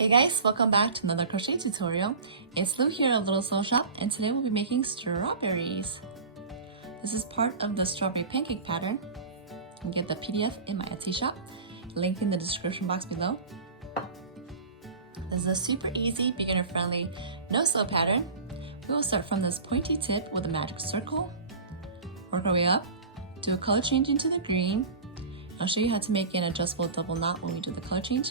Hey guys, welcome back to another crochet tutorial. It's Lou here of Luluslittleshop, and today we'll be making strawberries. This is part of the Strawberry Pancake pattern. You can get the PDF in my Etsy shop, link in the description box below. This is a super easy, beginner-friendly, no-sew pattern. We will start from this pointy tip with a magic circle, work our way up, do a color change into the green. I'll show you how to make an adjustable double knot when we do the color change.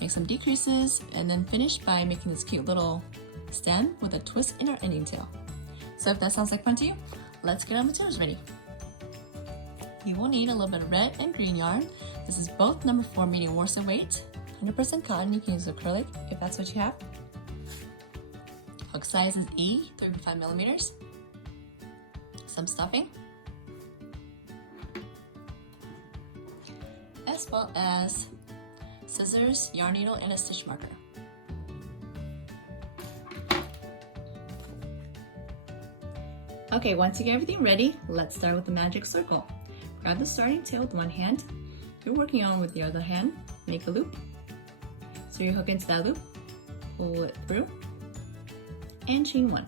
Make some decreases, and then finish by making this cute little stem with a twist in our ending tail. So if that sounds like fun to you, let's get our materials ready. You will need a little bit of red and green yarn. This is both number 4 medium worsted weight, 100% cotton. You can use acrylic if that's what you have. Hook size is E, 3.5 millimeters. Some stuffing, as well as scissors, yarn needle, and a stitch marker. Okay, once you get everything ready, let's start with the magic circle. Grab the starting tail with one hand. You're working on with the other hand. Make a loop. So you hook into that loop, pull it through, and chain 1.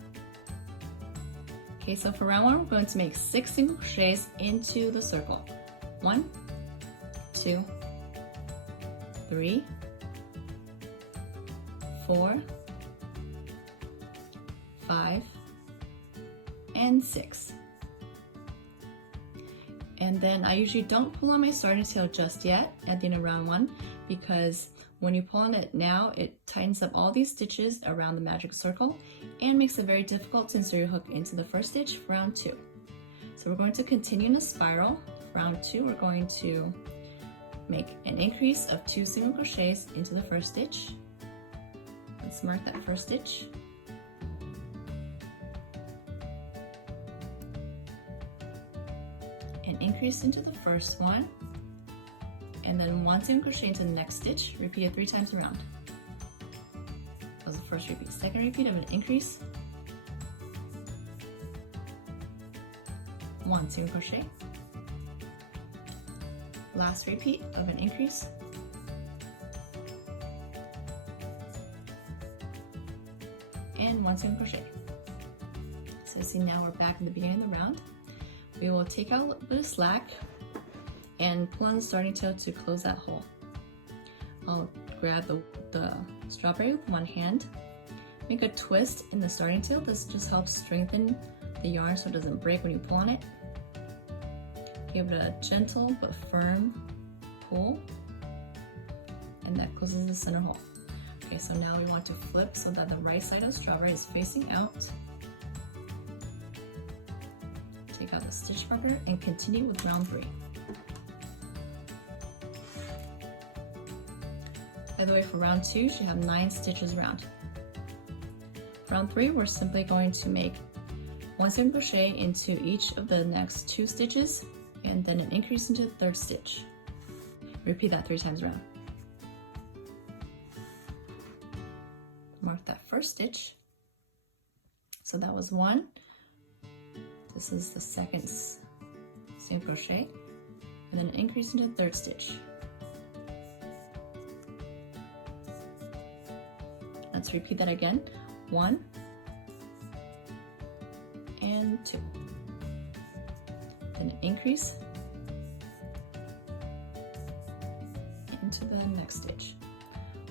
Okay, so for round 1, we're going to make 6 single crochets into the circle. 1, 2, 3, 4, 5, and 6. And then I usually don't pull on my starting tail just yet at the end of round 1, because when you pull on it now, it tightens up all these stitches around the magic circle and makes it very difficult to insert your hook into the first stitch for round 2. So we're going to continue in a spiral. For round 2, we're going to make an increase of 2 single crochets into the first stitch. Let's mark that first stitch. An increase into the first one, and then 1 single crochet into the next stitch. Repeat it 3 times around. That was the first repeat. Second repeat of an increase, 1 single crochet. Last repeat of an increase, and 1 single crochet. So see, now we're back in the beginning of the round. We will take out a little bit of slack and pull on the starting tail to close that hole. I'll grab the strawberry with one hand, make a twist in the starting tail. This just helps strengthen the yarn so it doesn't break when you pull on it. Give it a gentle but firm pull, and that closes the center hole. Okay, so now we want to flip so that the right side of the strawberry is facing out. Take out the stitch marker and continue with round 3. By the way, for round 2, you should have 9 stitches around. For round 3, we're simply going to make 1 single crochet into each of the next 2 stitches, and then an increase into the third stitch. Repeat that 3 times around. Mark that first stitch. So that was 1. This is the second single crochet, and then an increase into the third stitch. Let's repeat that again. 1 and 2. Then an increase into the next stitch.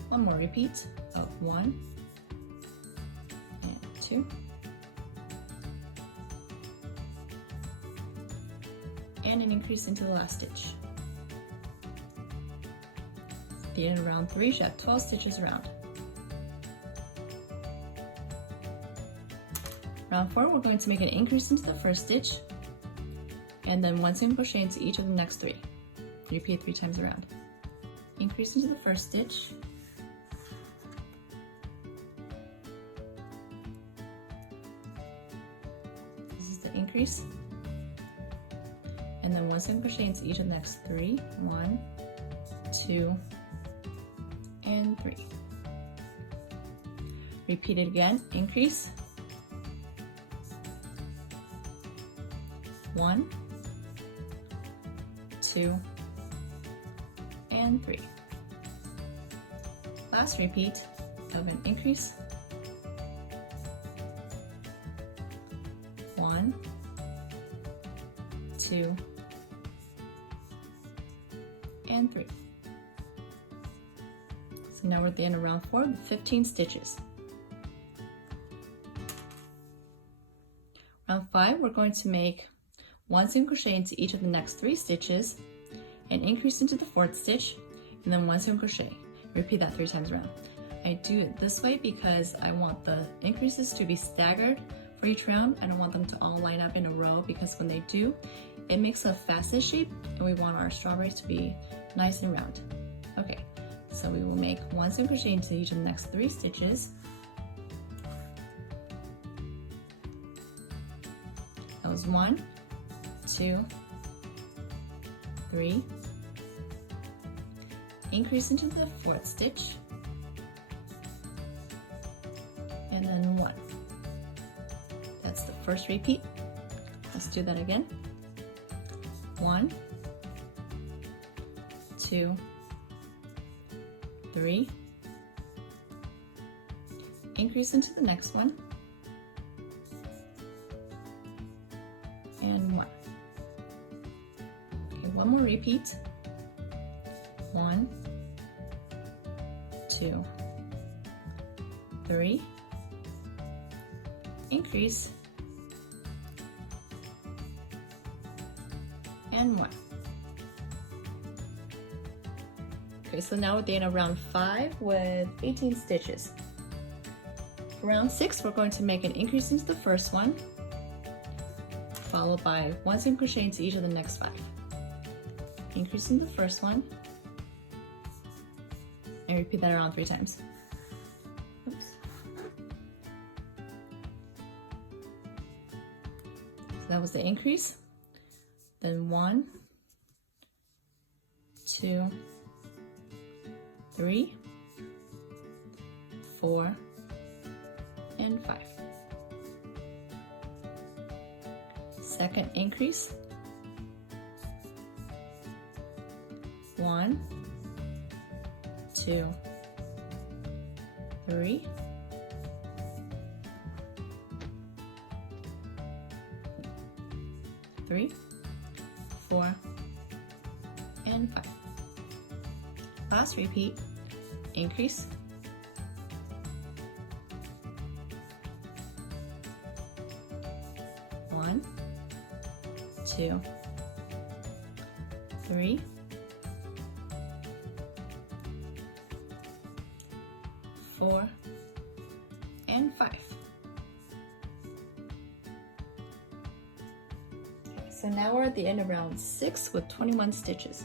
One more repeat of 1 and 2, and an increase into the last stitch. At the end of round 3, you should have 12 stitches around. Round 4, we're going to make an increase into the first stitch, and then 1 single crochet into each of the next 3. Repeat 3 times around. Increase into the first stitch, this is the increase, and then 1 single crochet into each of the next 3. 1, 2, and 3. Repeat it again. Increase, 1, 2, and 3. Last repeat of an increase. 1, 2, and 3. So now we're at the end of round 4 with 15 stitches. Round 5, we're going to make 1 single crochet into each of the next 3 stitches, and increase into the 4th stitch, and then 1 single crochet. Repeat that 3 times around. I do it this way because I want the increases to be staggered for each round. I don't want them to all line up in a row, because when they do, it makes a facet shape, and we want our strawberries to be nice and round. Okay, so we will make 1 single crochet into each of the next 3 stitches. That was 1, 2, 3. Increase into the 4th stitch, and then 1. That's the first repeat. Let's do that again. 1, 2, 3. Increase into the next one, and 1. Okay, one more repeat. 1, 2, 3. Increase, and 1. Okay, so now we're at the end of round 5 with 18 stitches. For round 6, we're going to make an increase into the first one, followed by 1 single crochet into each of the next 5. Increase in the first one, and repeat that around 3 times. Oops. So that was the increase. Then 1, 2, 3, 4, and 5. Second increase. 1, 2, 3. Three, 4, and 5. Last repeat, increase, 1, 2, 3, 4, and 5. So now we're at the end of round 6 with 21 stitches.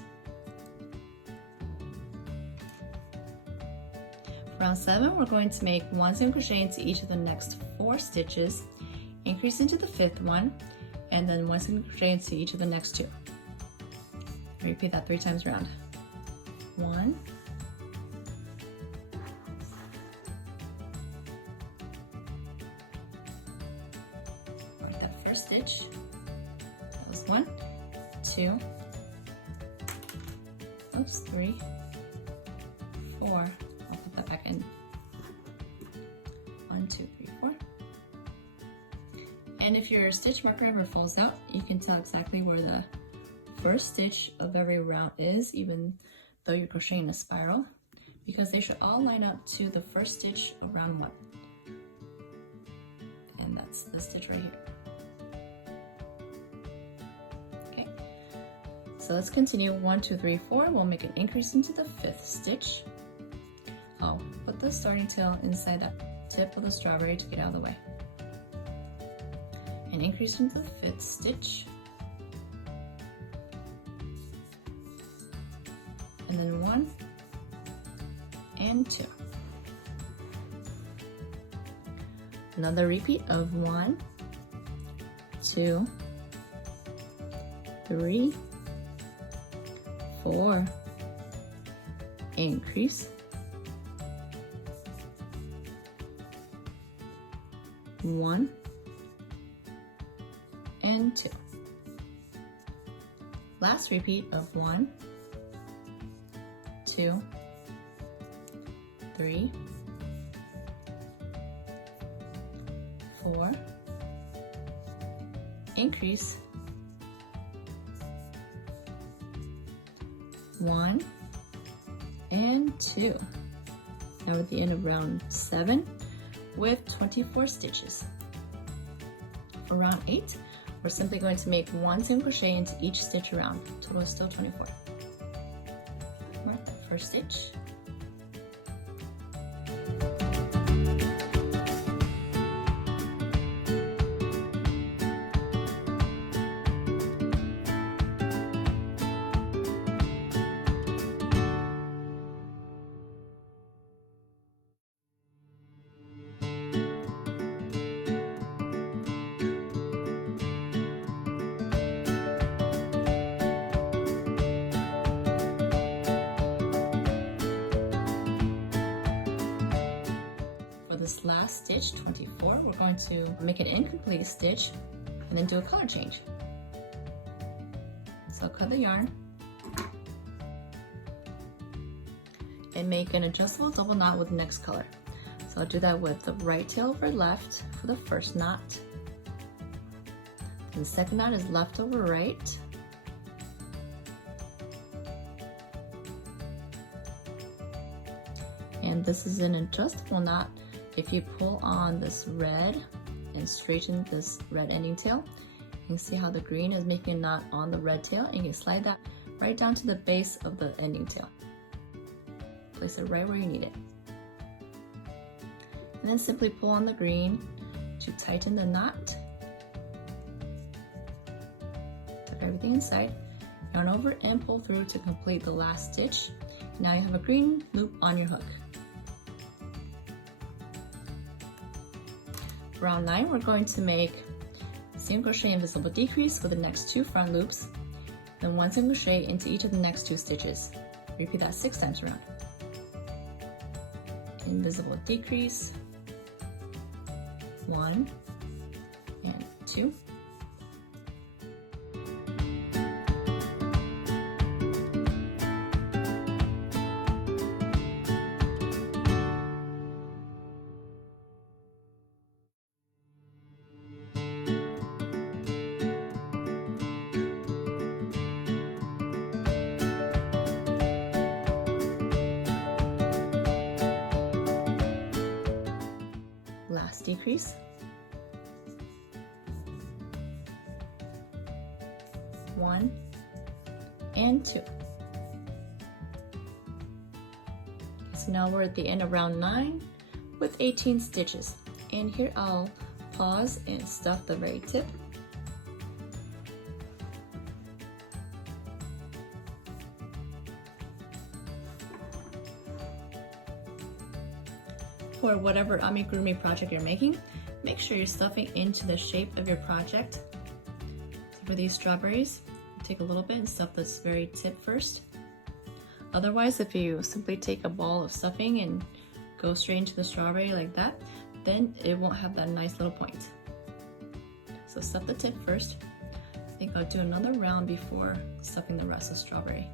For round 7, we're going to make 1 single crochet into each of the next 4 stitches, increase into the 5th one, and then 1 single crochet into each of the next 2. Repeat that 3 times around. 1, mark that first stitch. 1, 2, oops, 3, 4. I'll put that back in. 1, 2, 3, 4. And if your stitch marker ever falls out, you can tell exactly where the first stitch of every round is, even though you're crocheting a spiral, because they should all line up to the first stitch of round 1. And that's the stitch right here. So let's continue. 1, 2, 3, 4. We'll make an increase into the 5th stitch. I'll put the starting tail inside that tip of the strawberry to get out of the way. An increase into the 5th stitch. And then 1 and 2. Another repeat of 1, 2, 3, 4, increase, 1 and 2. Last repeat of 1, 2, 3, 4, increase, 1 and 2. Now we're at the end of round 7 with 24 stitches. For round 8, we're simply going to make 1 single crochet into each stitch around. Total is still 24. Mark the first stitch. This last stitch, 24, we're going to make an incomplete stitch and then do a color change. So cut the yarn and make an adjustable double knot with the next color. So I'll do that with the right tail over left for the first knot. And the second knot is left over right. And this is an adjustable knot. If you pull on this red and straighten this red ending tail, you can see how the green is making a knot on the red tail, and you can slide that right down to the base of the ending tail. Place it right where you need it. And then simply pull on the green to tighten the knot. Tuck everything inside, yarn over and pull through to complete the last stitch. Now you have a green loop on your hook. Round 9, we're going to make single crochet invisible decrease for the next 2 front loops, then 1 single crochet into each of the next 2 stitches. Repeat that 6 times around. Invisible decrease, 1 and 2. Last decrease, 1 and 2. So now we're at the end of round 9 with 18 stitches, and here I'll pause and stuff the very tip. For whatever amigurumi project you're making, make sure you're stuffing into the shape of your project. So for these strawberries, take a little bit and stuff this very tip first. Otherwise, if you simply take a ball of stuffing and go straight into the strawberry like that, then it won't have that nice little point. So stuff the tip first. I think I'll do another round before stuffing the rest of the strawberry.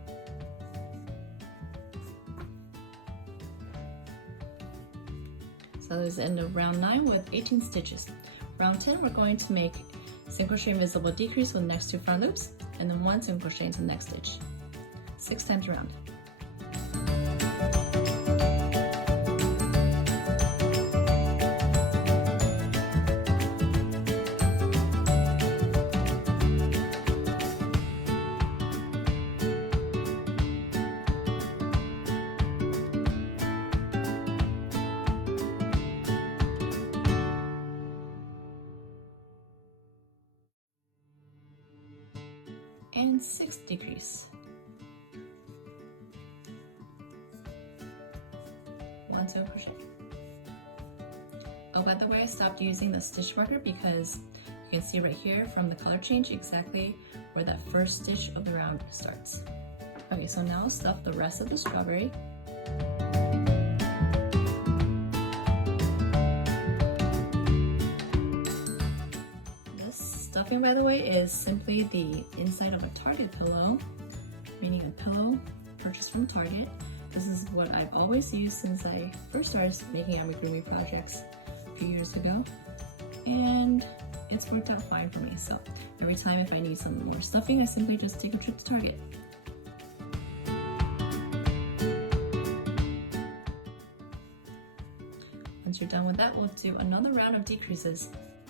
So that is the end of round 9 with 18 stitches. Round 10, we're going to make single crochet invisible decrease with the next 2 front loops, and then 1 single crochet into the next stitch. 6 times around. And 6 decrease. 1 single crochet. Oh, by the way, I stopped using the stitch marker because you can see right here from the color change exactly where that first stitch of the round starts. Okay, so now stuff the rest of the strawberry. Stuffing, by the way, is simply the inside of a Target pillow, meaning a pillow purchased from Target. This is what I've always used since I first started making amigurumi projects a few years ago, and it's worked out fine for me. So every time if I need some more stuffing, I simply just take a trip to Target. Once you're done with that, we'll do another round of decreases.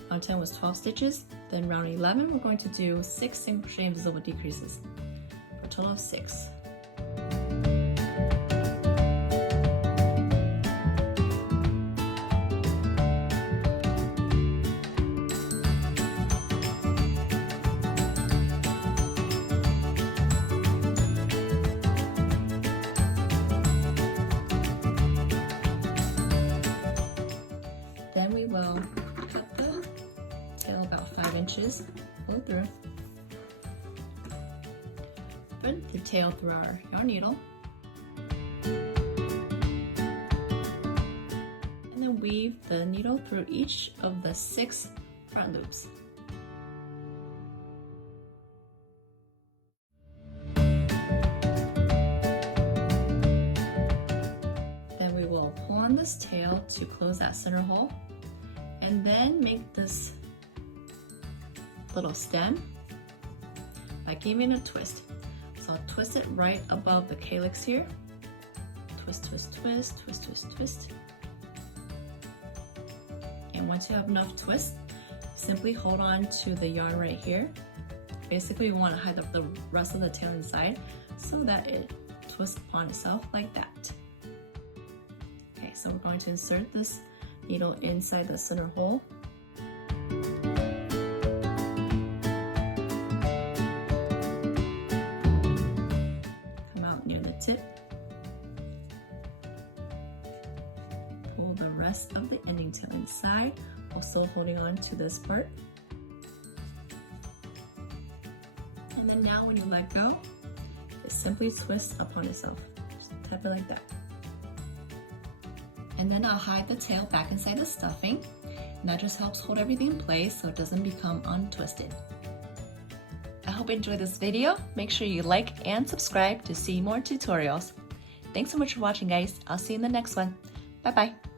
Round 10 was 12 stitches, then round 11 we're going to do 6 single crochet invisible decreases, for a total of 6. Then we will cut the tail about 5 inches, go through, put the tail through our yarn needle, and then weave the needle through each of the 6 front loops. Then we will pull on this tail to close that center hole, and then make this little stem by giving a twist. So I'll twist it right above the calyx here. Twist, twist, twist, twist, twist, twist. And once you have enough twist, simply hold on to the yarn right here. Basically, you want to hide up the rest of the tail inside so that it twists upon itself like that. Okay, so we're going to insert this needle inside the center hole. Come out near the tip. Pull the rest of the ending tail inside while still holding on to this part. And then now when you let go, it simply twists upon itself. Just tap it like that. And then I'll hide the tail back inside the stuffing, and that just helps hold everything in place so it doesn't become untwisted. I hope you enjoyed this video. Make sure you like and subscribe to see more tutorials. Thanks so much for watching, guys. I'll see you in the next one. Bye bye.